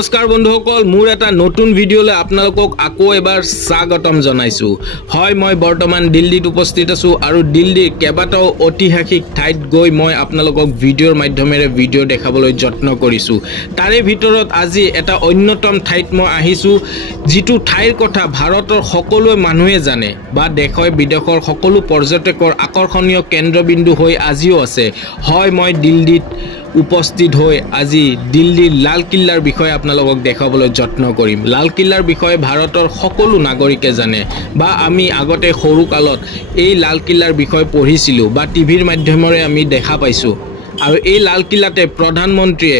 নমস্কাৰ বন্ধুসকল মোৰ এটা নতুন ভিডিঅ'লৈ আপোনালোকক আকৌ এবাৰ স্বাগতম জনাইছো হয় মই বৰ্তমান দিল্লীত উপস্থিত আছো আৰু দিল্লীৰ কেবাটাও ঐতিহাসিক ঠাইত গৈ মই আপোনালোকক ভিডিঅ'ৰ মাধ্যমেৰে ভিডিঅ' দেখাবলৈ যত্ন কৰিছো তাৰে ভিতৰত আজি এটা অন্যতম ঠাইত মই আহিছো যিটো ঠাইৰ কথা ভাৰতৰ সকলো মানুহে জানে বা দেশৰ বিদেশৰ সকলো পৰ্যটকৰ আকৰ্ষণীয় কেন্দ্ৰবিন্দু হৈ আজিও আছে হয় মই দিল্লীত উপস্থিত হৈ আজি দিল্লীৰ লাল কিল্লাৰ বিষয়ে আপোনালোকক দেখাবলৈ যত্ন কৰিম লাল কিল্লাৰ বিষয়ে ভাৰতৰ সকলো নাগৰিকে জানে বা আমি আগতে সৰু কালত এই লাল কিল্লাৰ বিষয়ে পঢ়িছিলো বা টিভিৰ মাধ্যমেৰে আমি দেখা পাইছো আৰু এই লাল কিল্লাতে প্ৰধানমন্ত্ৰীয়ে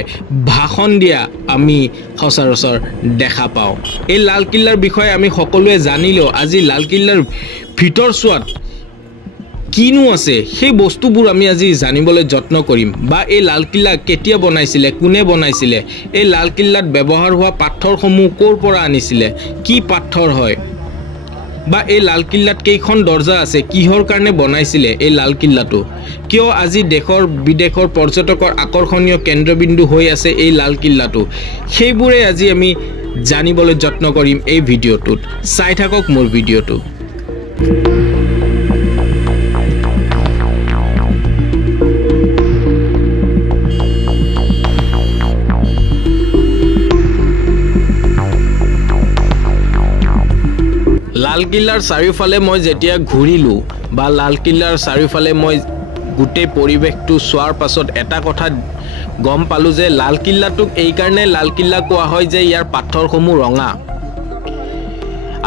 ভাষণ দিয়া আমি সচৰাচৰ দেখা পাওঁ এই লাল কিল্লাৰ বিষয়ে আমি সকলোৱে জানিলো আজি লাল কিল্লাৰ ভিতৰচোৱাত কিনো আছে সেই বস্তুবোৰ আমি আজি জানিবলৈ যত্ন কৰিম বা এই লাল কিল্লা কেতিয়া বনাইছিলে কোনে বনাইছিলে এই লাল কিল্লাত ব্যৱহাৰ হোৱা পাথৰসমূহ ক'ৰ পৰা আনিছিলে কি পাথৰ হয় বা এই লাল কিল্লাত কেইখন দৰজা আছে কিহৰ কাৰণে বনাইছিলে এই লাল কিল্লাটো কিয় আজি দেশৰ বিদেশৰ পৰ্যটকৰ আকৰ্ষণীয় কেন্দ্ৰবিন্দু হৈ আছে এই লাল কিল্লাটো সেইবোৰে আজি আমি জানিবলৈ যত্ন কৰিম এই ভিডিঅ'টোত চাই থাকক মোৰ ভিডিঅ'টো লাল কিল্লাৰ চাৰিওফালে মই যেতিয়া ঘূৰিলো বা লাল কিল্লাৰ চাৰিওফালে মই গোটেই পৰিৱেশটো চোৱাৰ পাছত এটা কথা গম পালো যে লাল কিল্লাটোক এই কাৰণে লাল কিল্লা কোৱা হয় যে ইয়াৰ পাথৰসমূহ ৰঙা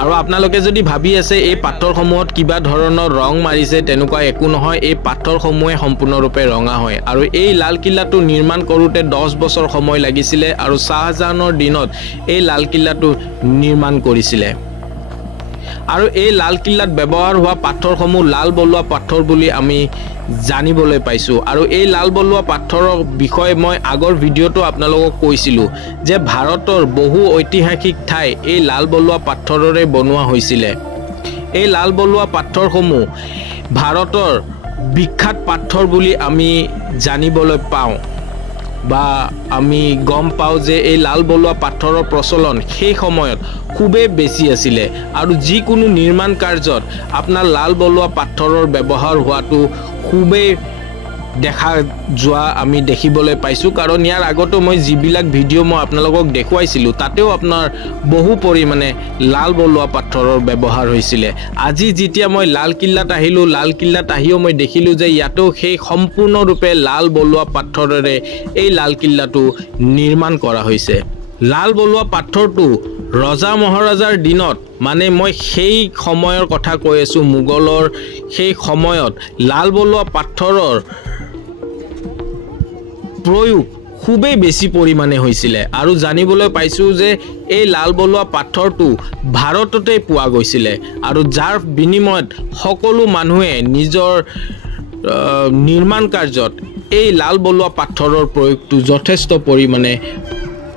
আৰু আপোনালোকে যদি ভাবি আছে এই পাথৰসমূহত কিবা ধৰণৰ ৰং মাৰিছে তেনেকুৱা একো নহয় এই পাথৰসমূহে সম্পূৰ্ণৰূপে ৰঙা হয় আৰু এই লাল কিল্লাটো নিৰ্মাণ কৰোঁতে 10 বছৰ সময় লাগিছিলে আৰু শাহজাহানৰ দিনত এই লাল কিল্লাটো নিৰ্মাণ কৰিছিলে আৰু এই লাল কিল্লাত ব্যৱহাৰ হোৱা পাথৰসমূহ লাল বলুৱা পাথৰ বুলি আমি জানিবলৈ পাইছো আৰু এই লাল বলুৱা পাথৰৰ বিষয়ে মই আগৰ ভিডিঅ'টো আপোনালোকক কৈছিলো যে ভাৰতৰ বহু ঐতিহাসিক ঠাই এই লাল বলুৱা পাথৰৰে বনোৱা হৈছিলে এই লাল বলুৱা পাথৰসমূহ ভাৰতৰ বিখ্যাত পাথৰ বুলি আমি জানিবলৈ পাওঁ বা আমি গম পাওঁ যে এই লাল বলুৱা পাথৰৰ প্ৰচলন সেই সময়ত খুবেই বেছি আছিলে আৰু যিকোনো নিৰ্মাণ কাৰ্যত আপোনাৰ লাল বলুৱা পাথৰৰ ব্যৱহাৰ হোৱাটো খুবেই দেখা যোৱা আমি দেখিবলৈ পাইছো কাৰণ ইয়াৰ আগতো মই যিবিলাক ভিডিঅ' মই আপোনালোকক দেখুৱাইছিলো তাতেও আপোনাৰ বহু পৰিমাণে লাল বলুৱা পাথৰৰ ব্যৱহাৰ হৈছিলে আজি যেতিয়া মই লাল কিল্লাত আহিলো লাল কিল্লাত আহিও মই দেখিলো যে ইয়াতো সেই সম্পূৰ্ণৰূপে লাল বলুৱা পাথৰেৰে এই লাল কিল্লাটো নিৰ্মাণ কৰা হৈছে লাল বলুৱা পাথৰটো ৰজা মহাৰাজাৰ দিনত মানে মই সেই সময়ৰ কথা কৈ আছো মোগলৰ সেই সময়ত লাল বলুৱা পাথৰৰ প্ৰয়োগ খুবেই বেছি পৰিমাণে হৈছিলে আৰু জানিবলৈ পাইছো যে এই লাল বলুৱা পাথৰটো ভাৰততে পোৱা গৈছিলে আৰু যাৰ বিনিময়ত সকলো মানুহে নিজৰ নিৰ্মাণ কাৰ্যত এই লাল বলুৱা পাথৰৰ প্ৰয়োগটো যথেষ্ট পৰিমাণে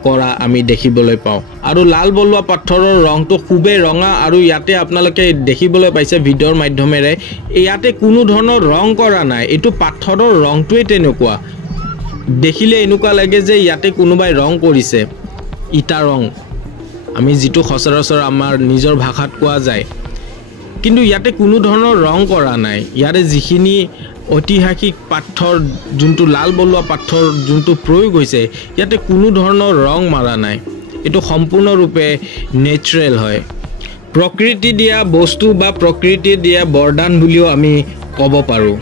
কৰা আমি দেখিবলৈ পাওঁ আৰু লাল বলুৱা পাথৰৰ ৰংটো খুবেই ৰঙা আৰু ইয়াতে আপোনালোকে দেখিবলৈ পাইছে ভিডিঅ'ৰ মাধ্যমেৰে ইয়াতে কোনো ধৰণৰ ৰং কৰা নাই এটো পাথৰৰ ৰংটোৱে তেনেকুৱা দেখিলে এনেকুৱা লাগে যে ইয়াতে কোনোবাই ৰং কৰিছে ইটা ৰং আমি যেটো সচৰাচৰ আমাৰ নিজৰ ভাষাত কোৱা যায় কিন্তু ইয়াতে কোনো ধৰণৰ ৰং কৰা নাই ইয়াৰে যিখিনি ঐতিহাসিক পাথৰ যোনটো লাল বলুৱা পাথৰ যোনটো প্ৰয়োগ হৈছে ইয়াতে কোনো ধৰণৰ ৰং মাৰা নাই এটো সম্পূৰ্ণৰূপে নেচাৰেল হয় প্ৰকৃতি দিয়া বস্তু বা প্ৰকৃতি দিয়া বৰদান বুলিও আমি ক'ব পাৰো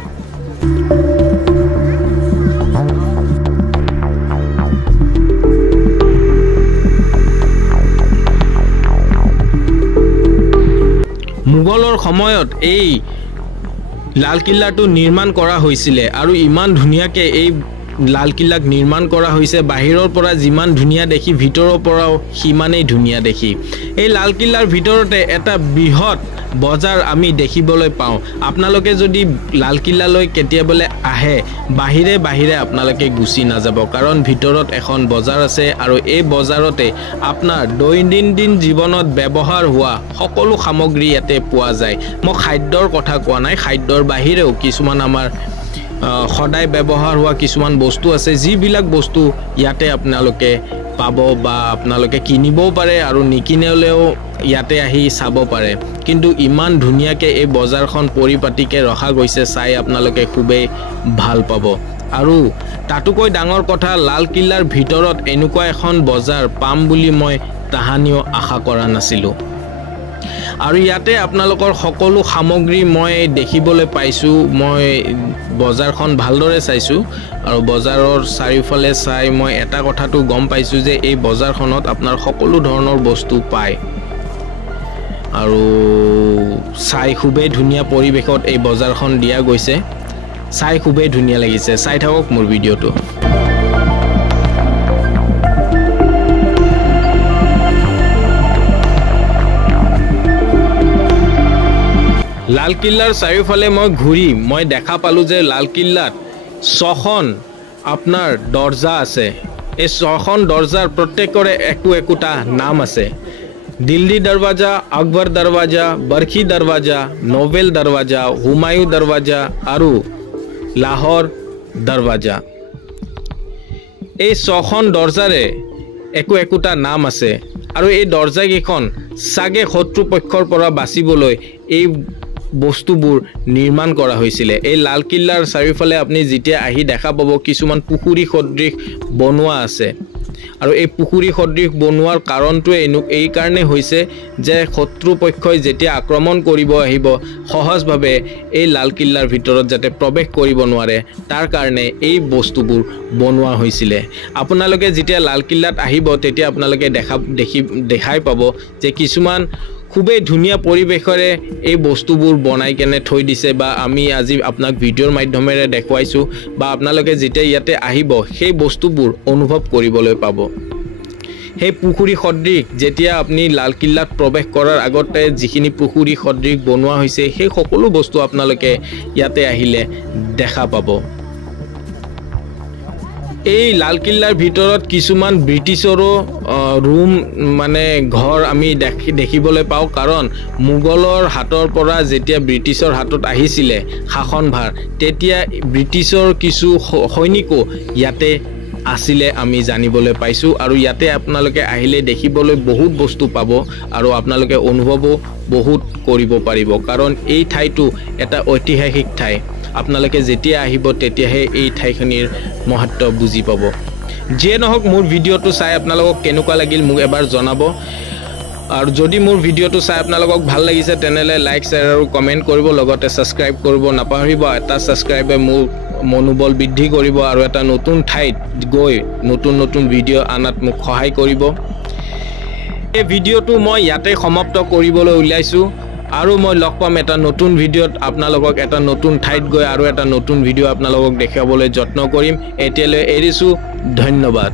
মোগলৰ সময়ত এই লাল কিল্লাটো নিৰ্মাণ কৰা হৈছিলে আৰু ইমান ধুনীয়াকৈ এই লাল কিল্লাক নিৰ্মাণ কৰা হৈছে বাহিৰৰ পৰা যিমান ধুনীয়া দেখি ভিতৰৰ পৰাও সিমানেই ধুনীয়া দেখি এই লাল কিল্লাৰ ভিতৰতে এটা বৃহৎ বজাৰ আমি দেখিবলৈ পাওঁ আপোনালোকে যদি লাল কিল্লালৈ কেতিয়াবালে আহে বাহিৰে বাহিৰে আপোনালোকে গুচি নাযাব কাৰণ ভিতৰত এখন বজাৰ আছে আৰু এই বজাৰতে আপোনাৰ দৈনন্দিন জীৱনত ব্যৱহাৰ হোৱা সকলো সামগ্ৰী ইয়াতে পোৱা যায় মই খাদ্যৰ কথা কোৱা নাই খাদ্যৰ বাহিৰেও কিছুমান আমাৰ সদায় ব্যৱহাৰ হোৱা কিছুমান বস্তু আছে যিবিলাক বস্তু ইয়াতে আপোনালোকে পাব বা আপোনালোকে কিনিবও পাৰে আৰু নিকিনেলেও ইয়াতে আহি চাব পাৰে কিন্তু ইমান ধুনীয়াকৈ এই বজাৰখন পৰিপাটিকৈ ৰখা গৈছে চাই আপোনালোকে খুবেই ভাল পাব আৰু তাতোকৈ ডাঙৰ কথা লালকিল্লাৰ ভিতৰত এনেকুৱা এখন বজাৰ পাম বুলি মই তাহানিও আশা কৰা নাছিলোঁ আৰু ইয়াতে আপোনালোকৰ সকলো সামগ্ৰী মই দেখিবলৈ পাইছো মই বজাৰখন ভালদৰে চাইছো আৰু বজাৰৰ চাৰিওফালে চাই মই এটা কথাটো গম পাইছো যে এই বজাৰখনত আপোনাৰ সকলো ধৰণৰ বস্তু পায় আৰু চাই খুবেই ধুনীয়া পৰিৱেশত এই বজাৰখন দিয়া গৈছে চাই খুবেই ধুনীয়া লাগিছে চাই থাকক মোৰ ভিডিঅ'টো লালকিল্লাৰ চাৰিওফালে মই ঘূৰি মই দেখা পালো যে লালকিল্লাত 6খন আপোনাৰ দৰ্জা আছে এই 6খন দৰ্জাৰ প্ৰত্যেকৰে একোটা নাম আছে দিল্লী দৰৱাজা আকবৰ দৰৱাজা বৰখি দৰৱাজা নোবেল দৰৱাজা হুমায়ু দৰৱাজা আৰু লাহোৰ দৰৱাজা এই 6খন দৰ্জাৰে একোটা নাম আছে আৰু এই দৰ্জাকেইখন সাগে শত্ৰুপক্ষৰ পৰা বাচিবলৈ এই বস্তুবোৰ নিৰ্মাণ কৰা হৈছিল এই লালকিল্লাৰ চাৰিওফালে আপুনি যেতিয়া আহি দেখা পাব কিছুমান পুখুৰী সদৃশ বনোৱা আছে আৰু এই পুখুৰী সদৃশ বনোৱাৰ কাৰণটো এই কাৰণে হৈছে যে শত্ৰুপক্ষই যেতিয়া আক্ৰমণ কৰিব আহিব সহজভাৱে এই লালকিল্লাৰ ভিতৰত যাতে প্ৰৱেশ কৰিব নোৱাৰে তাৰ কাৰণে এই বস্তুবোৰ বনোৱা হৈছিল আপোনালোকে যেতিয়া লালকিল্লাত আহিব তেতিয়া আপোনালোকে দেখাই পাব যে কিছুমান খুবেই ধুনীয়া পৰিৱেশৰে এই বস্তুবোৰ বনাই কেনে থৈ দিছে বা আমি আজি আপোনাক ভিডিঅ'ৰ মাধ্যমেৰে দেখুৱাইছো বা আপোনালোকে যেতিয়া ইয়াতে আহিব সেই বস্তুবোৰ অনুভৱ কৰিবলৈ পাব সেই পুখুৰী সদৃশ যেতিয়া আপুনি লালকিল্লাত প্ৰৱেশ কৰাৰ আগতে যিখিনি পুখুৰী সদৃশ বনোৱা হৈছে সেই সকলো বস্তু আপোনালোকে ইয়াতে আহিলে দেখা পাব এই লালকিল্লাৰ ভিতৰত কিছুমান ব্ৰিটিছৰো ৰুম মানে ঘৰ আমি দেখিবলৈ পাওঁ কাৰণ মুগলৰ হাতৰ পৰা যেতিয়া ব্ৰিটিছৰ হাতত আহিছিল শাসনভাৰ তেতিয়া ব্ৰিটিছৰ কিছু সৈনিকো ইয়াতে আছিলে আমি জানিবলৈ পাইছো আৰু ইয়াতে আপোনালোকে আহিলে দেখিবলৈ বহুত বস্তু পাব আৰু আপোনালোকে অনুভৱো বহুত কৰিব পাৰিব কাৰণ এই ঠাইটো এটা ঐতিহাসিক ঠাই আপোনালোকে যেতিয়া আহিব তেতিয়াহে এই ঠাইখনিৰ মহত্ব বুজি পাব যিয়ে নহওক মোৰ ভিডিঅ'টো চাই আপোনালোকক কেনেকুৱা লাগিল মোক এবাৰ জনাব আৰু যদি মোৰ ভিডিঅ'টো চাই আপোনালোকক ভাল লাগিছে তেনেলে লাইক শ্বেয়াৰ আৰু কমেন্ট কৰিব লগতে সাবস্ক্ৰাইব কৰিব নাপাহৰিব এটা সাবস্ক্ৰাইবে মোৰ মনোবল বৃদ্ধি কৰিব আৰু এটা নতুন ঠাইত গৈ নতুন ভিডিঅ' আনাত মোক সহায় কৰিব এই ভিডিঅ'টো মই ইয়াতে সমাপ্ত কৰিবলৈ উলাইছো আৰু মই লগ পাম এটা নতুন ভিডিঅ'ত আপোনালোকক এটা নতুন ঠাইত গৈ আৰু এটা নতুন ভিডিঅ' আপোনালোকক দেখাবলৈ যত্ন কৰিম এতিয়ালৈ এৰিছো ধন্যবাদ